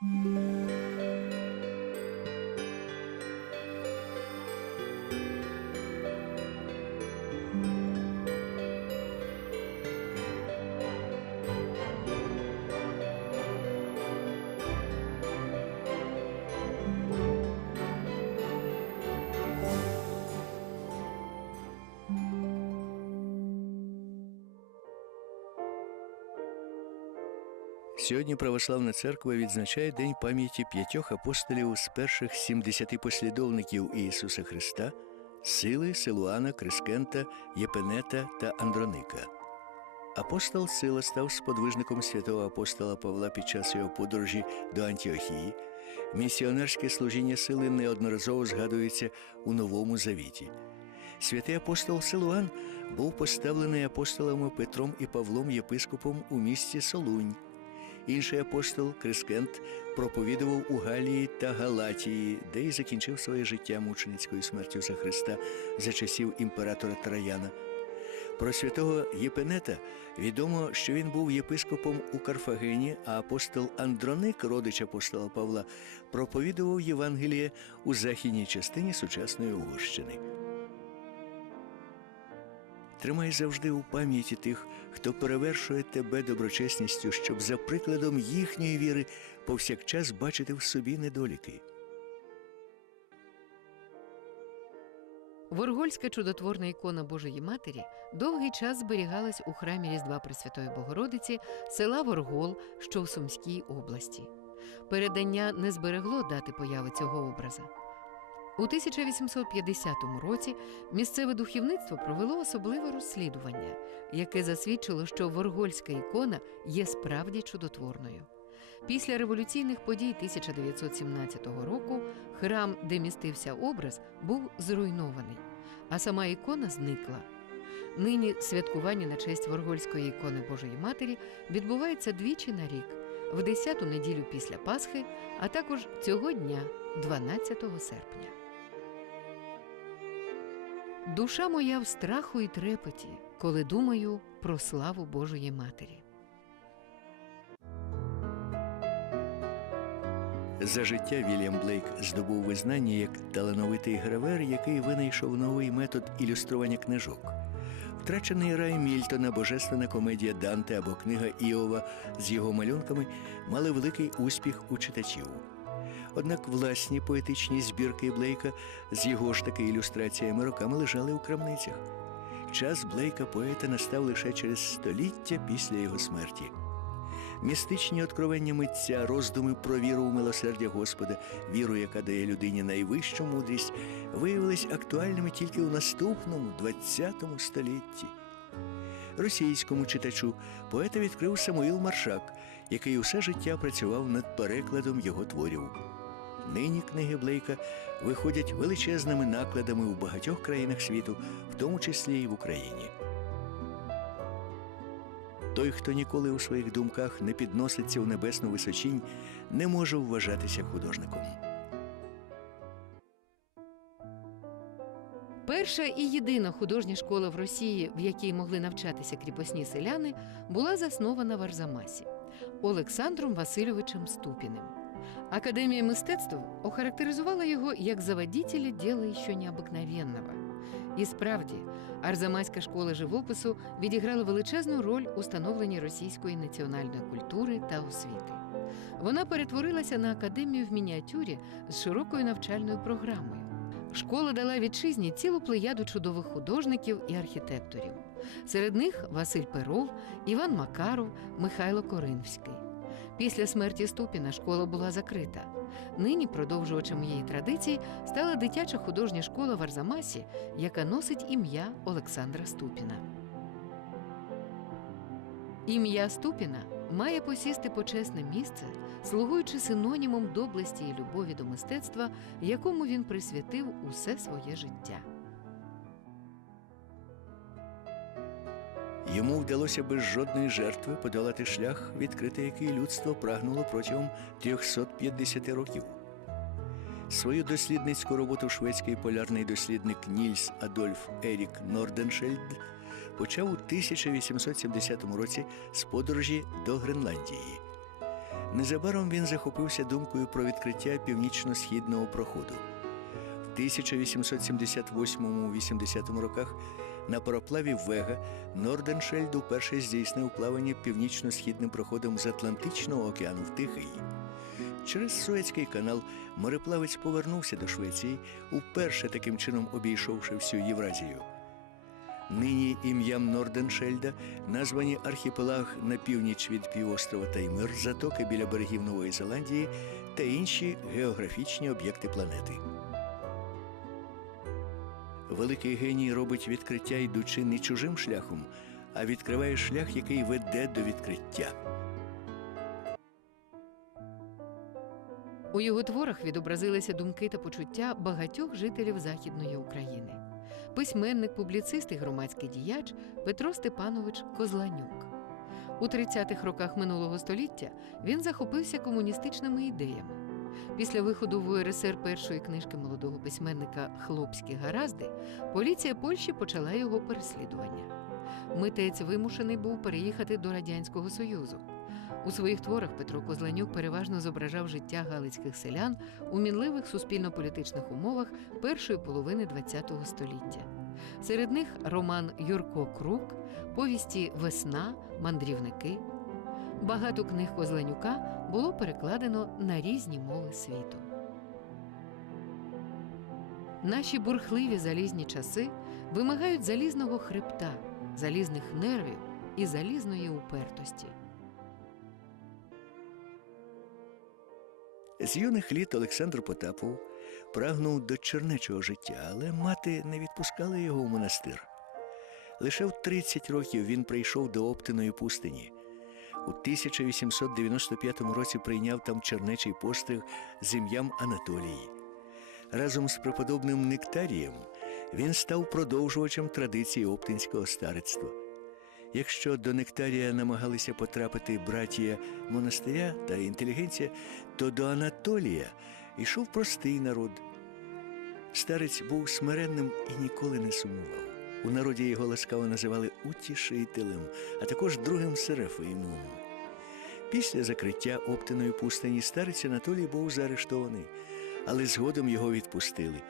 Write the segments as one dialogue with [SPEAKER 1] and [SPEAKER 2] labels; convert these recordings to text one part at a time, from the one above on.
[SPEAKER 1] Música Сьогодні православна церква відзначає День пам'яті п'ятьох апостолів з перших 70 послідовників Ісуса Христа, Сили, Силуана, Крискента, Єпенета та Андроника. Апостол Сила став сподвижником святого апостола Павла під час його подорожі до Антіохії. Місіонерське служіння сили неодноразово згадується у Новому Завіті. Святий апостол Силуан був поставлений апостолами Петром і Павлом єпископом у місті Солунь. Інший апостол Крискент проповідував у Галії та Галатії, де й закінчив своє життя мученицькою смертю за Христа за часів імператора Траяна. Про святого Єпенета відомо, що він був єпископом у Карфагені, а апостол Андроник, родич апостола Павла, проповідував Євангеліє у західній частині сучасної Угорщини. Тримай завжди у пам'яті тих, хто перевершує тебе доброчесністю, щоб за прикладом їхньої віри повсякчас бачити в собі недоліки.
[SPEAKER 2] Воргольська чудотворна ікона Божої Матері довгий час зберігалась у храмі Різдва Пресвятої Богородиці села Воргол, що в Сумській області. Передання не зберегло дати появи цього образа. У 1850 році місцеве духовництво провело особливе розслідування, яке засвідчило, що Воргольська ікона є справді чудотворною. Після революційних подій 1917 року храм, де містився образ, був зруйнований, а сама ікона зникла. Нині святкування на честь Воргольської ікони Божої Матері відбувається двічі на рік, в 10-ту неділю після Пасхи, а також цього дня, 12 серпня. Душа моя в страху і трепеті, коли думаю про славу Божої Матері.
[SPEAKER 1] За життя Вільям Блейк здобув визнання як талановитий гравер, який винайшов новий метод ілюстрування книжок. Втрачений рай Мільтона, божественна комедія Данте або книга Іова з його малюнками мали великий успіх у читачів. Однак власні поетичні збірки Блейка з його ж таки ілюстраціями роками лежали у крамницях. Час Блейка поета настав лише через століття після його смерті. Містичні откровення митця, роздуми про віру у милосердя Господа, віру, яка дає людині найвищу мудрість, виявились актуальними тільки у наступному 20 столітті. Російському читачу поета відкрив Самуїл Маршак, який усе життя працював над перекладом його творів. Нині книги Блейка виходять величезними накладами у багатьох країнах світу, в тому числі і в Україні. Той, хто ніколи у своїх думках не підноситься у небесну височінь, не може вважатися художником.
[SPEAKER 2] Перша і єдина художня школа в Росії, в якій могли навчатися кріпосні селяни, була заснована в Арзамасі Олександром Васильовичем Ступіним. Академія мистецтв охарактеризувала його як заводителя діла що необикновенного. І справді, Арзамаська школа живопису відіграла величезну роль у становленні російської національної культури та освіти. Вона перетворилася на академію в мініатюрі з широкою навчальною програмою. Школа дала вітчизні цілу плеяду чудових художників і архітекторів. Серед них Василь Перов, Іван Макаров, Михайло Коринфський. Після смерті Ступіна школа була закрита. Нині продовжувачем її традицій стала дитяча художня школа в Арзамасі, яка носить ім'я Олександра Ступіна. Ім'я Ступіна має посісти почесне місце, слугуючи синонімом доблесті і любові до мистецтва, якому він присвятив усе своє життя.
[SPEAKER 1] Йому вдалося без жодної жертви подолати шлях, відкрити який людство прагнуло протягом 350 років. Свою дослідницьку роботу шведський полярний дослідник Нільс Адольф Ерік Норденшельд почав у 1870 році з подорожі до Гренландії. Незабаром він захопився думкою про відкриття північно-східного проходу. В 1878-80 роках на пароплаві Вега Норденшельд уперше здійснив плавання північно-східним проходом з Атлантичного океану в Тихий. Через Суецький канал мореплавець повернувся до Швеції, уперше таким чином обійшовши всю Євразію. Нині ім'ям Норденшельда названі архіпелаг на північ від півострова Таймир, затоки біля берегів Нової Зеландії та інші географічні об'єкти планети. Великий геній робить відкриття, йдучи не чужим шляхом, а відкриває шлях, який веде до відкриття.
[SPEAKER 2] У його творах відобразилися думки та почуття багатьох жителів Західної України. Письменник, публіцист і громадський діяч Петро Степанович Козланюк. У 30-х роках минулого століття він захопився комуністичними ідеями. Після виходу в УРСР першої книжки молодого письменника Хлопські гаразди поліція Польщі почала його переслідування. Митець вимушений був переїхати до Радянського Союзу. У своїх творах Петро Козланюк переважно зображав життя галицьких селян у мінливих суспільно-політичних умовах першої половини ХХ століття. Серед них роман Юрко Крук, повісті Весна, мандрівники. Багато книг Козланюка було перекладено на різні мови світу. Наші бурхливі залізні часи вимагають залізного хребта, залізних нервів і залізної упертості.
[SPEAKER 1] З юних літ Олександр Потапов прагнув до чернечого життя, але мати не відпускала його в монастир. Лише в 30 років він прийшов до Оптиної пустині. У 1895 році прийняв там чернечий постриг з ім'ям Анатолії. Разом з преподобним Нектарієм він став продовжувачем традиції оптинського старицтва. Якщо до Нектарія намагалися потрапити братія монастиря та інтелігенція, то до Анатолія йшов простий народ. Старець був смиренним і ніколи не сумував. У народі його ласкаво називали утішителем, а також другим Серафимом. Після закриття Оптиної пустині старець Анатолій був заарештований, але згодом його відпустили.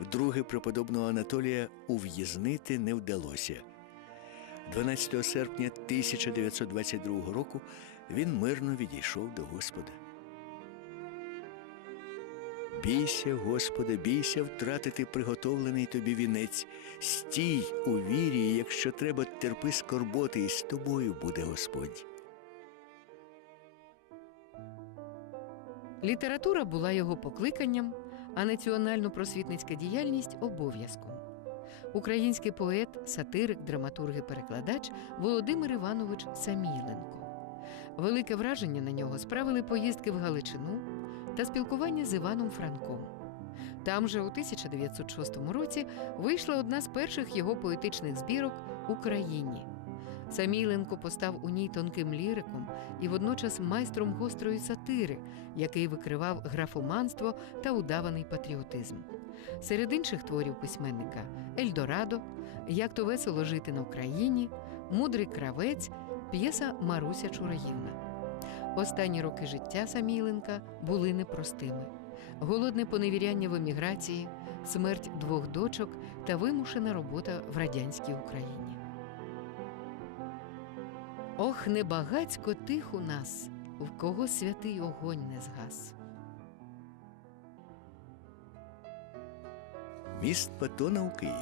[SPEAKER 1] Вдруге преподобного Анатолія ув'язнити не вдалося. 12 серпня 1922 року він мирно відійшов до Господа. Бійся, Господа, бійся втратити приготовлений тобі вінець. Стій у вірі, якщо треба, терпи скорботи, і з тобою буде Господь.
[SPEAKER 2] Література була його покликанням, а національно-просвітницька діяльність обов'язком. Український поет, сатирик, драматург і перекладач Володимир Іванович Самійленко. Велике враження на нього справили поїздки в Галичину та спілкування з Іваном Франком. Там же у 1906 році вийшла одна з перших його поетичних збірок Україні. Самійленко постав у ній тонким ліриком і водночас майстром гострої сатири, який викривав графоманство та удаваний патріотизм. Серед інших творів письменника Ельдорадо, Як то весело жити на Україні, Мудрий кравець, п'єса Маруся Чураївна. Останні роки життя Самійленка були непростими. Голодне поневіряння в еміграції, смерть двох дочок та вимушена робота в радянській Україні. Ох, небагацько тих у нас, в кого святий огонь не згас.
[SPEAKER 1] Міст Патона у Києві.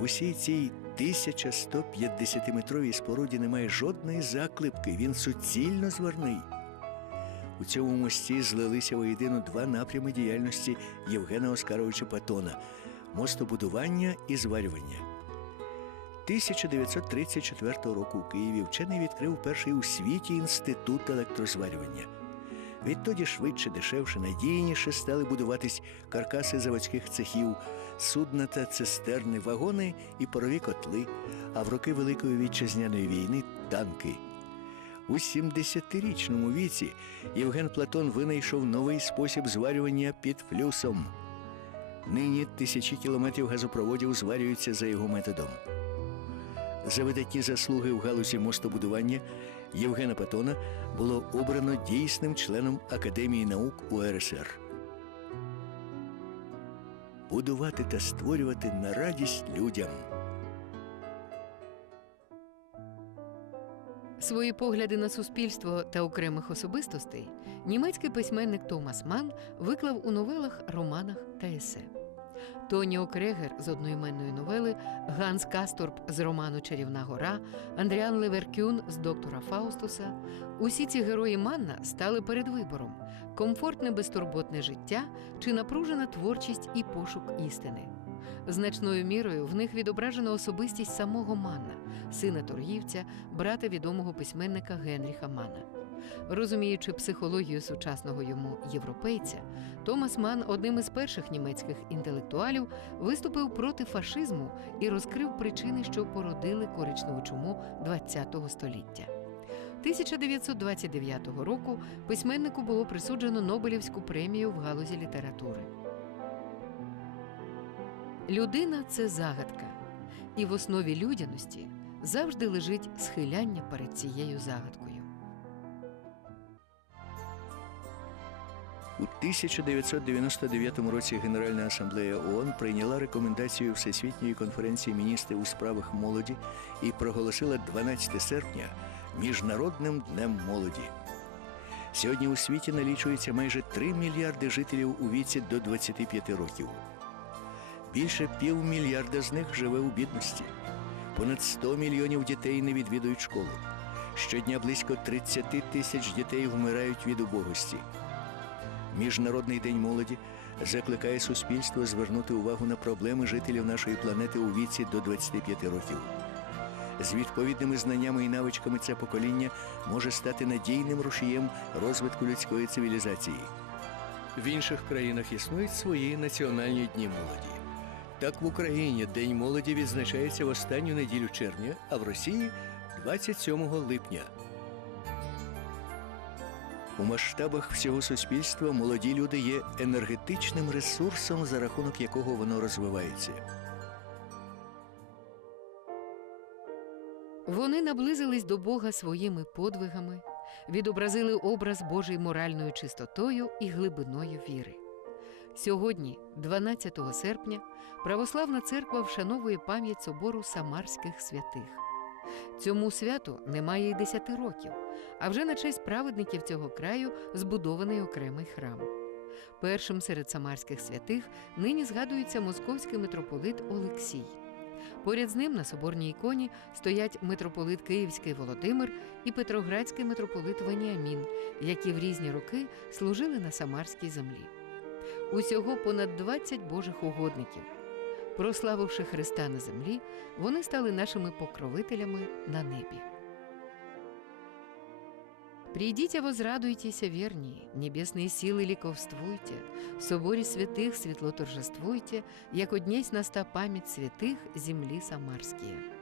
[SPEAKER 1] Усій цій 1150-метровій споруді немає жодної заклепки, він суцільно зварний. У цьому мості злилися воєдино два напрями діяльності Євгена Оскаровича Патона мостобудування і зварювання. 1934 року у Києві вчений відкрив перший у світі інститут електрозварювання. Відтоді швидше, дешевше, надійніше стали будуватись каркаси заводських цехів, судна та цистерни, вагони і парові котли, а в роки Великої вітчизняної війни танки. У 70-річному віці Євген Платон винайшов новий спосіб зварювання під флюсом. Нині тисячі кілометрів газопроводів зварюються за його методом. За видатні заслуги в галузі мостобудування Євгена Патона було обрано дійсним членом Академії наук УРСР. Будувати та створювати на радість людям.
[SPEAKER 2] Свої погляди на суспільство та окремих особистостей німецький письменник Томас Ман виклав у новелах, романах та есе. Тоніо Крегер з одноіменної новели, Ганс Касторп з роману Чарівна гора, Андріан Леверкюн з доктора Фаустуса. Усі ці герої Манна стали перед вибором: комфортне безтурботне життя чи напружена творчість і пошук істини. Значною мірою в них відображена особистість самого Манна, сина торгівця, брата відомого письменника Генріха Мана. Розуміючи психологію сучасного йому європейця, Томас Ман, одним із перших німецьких інтелектуалів, виступив проти фашизму і розкрив причини, що породили коричневу чуму ХХ століття. 1929 року письменнику було присуджено Нобелівську премію в галузі літератури. Людина це загадка, і в основі людяності завжди лежить схиляння перед цією загадкою.
[SPEAKER 1] 1999 році Генеральна асамблея ООН прийняла рекомендацію Всесвітньої конференції міністрів у справах молоді і проголосила 12 серпня Міжнародним днем молоді. Сьогодні у світі налічується майже 3 мільярди жителів у віці до 25 років. Більше півмільярда з них живе у бідності. Понад 100 мільйонів дітей не відвідують школу. Щодня близько 30 тисяч дітей вмирають від убогості. Міжнародний день молоді закликає суспільство звернути увагу на проблеми жителів нашої планети у віці до 25 років. З відповідними знаннями і навичками це покоління може стати надійним рушієм розвитку людської цивілізації. В інших країнах існують свої національні дні молоді. Так в Україні День молоді відзначається в останню неділю червня, а в Росії 27 липня. У масштабах всього суспільства молоді люди є енергетичним ресурсом, за рахунок якого воно розвивається.
[SPEAKER 2] Вони наблизились до Бога своїми подвигами, відобразили образ Божий моральною чистотою і глибиною віри. Сьогодні, 12 серпня, православна церква вшановує пам'ять собору самарських святих. Цьому святу немає й 10 років, а вже на честь праведників цього краю збудований окремий храм. Першим серед самарських святих нині згадується московський митрополит Олексій. Поряд з ним на соборній іконі стоять митрополит Київський Володимир і Петроградський митрополит Веніамін, які в різні роки служили на самарській землі. Усього понад 20 божих угодників. Прославивши Христа на землі, вони стали нашими покровителями на небі. Придите, возрадуйтеся, верні, небесные силы ликовствуйте, в соборе святых светло торжествуйте, як однесь наста память святых земли самарские.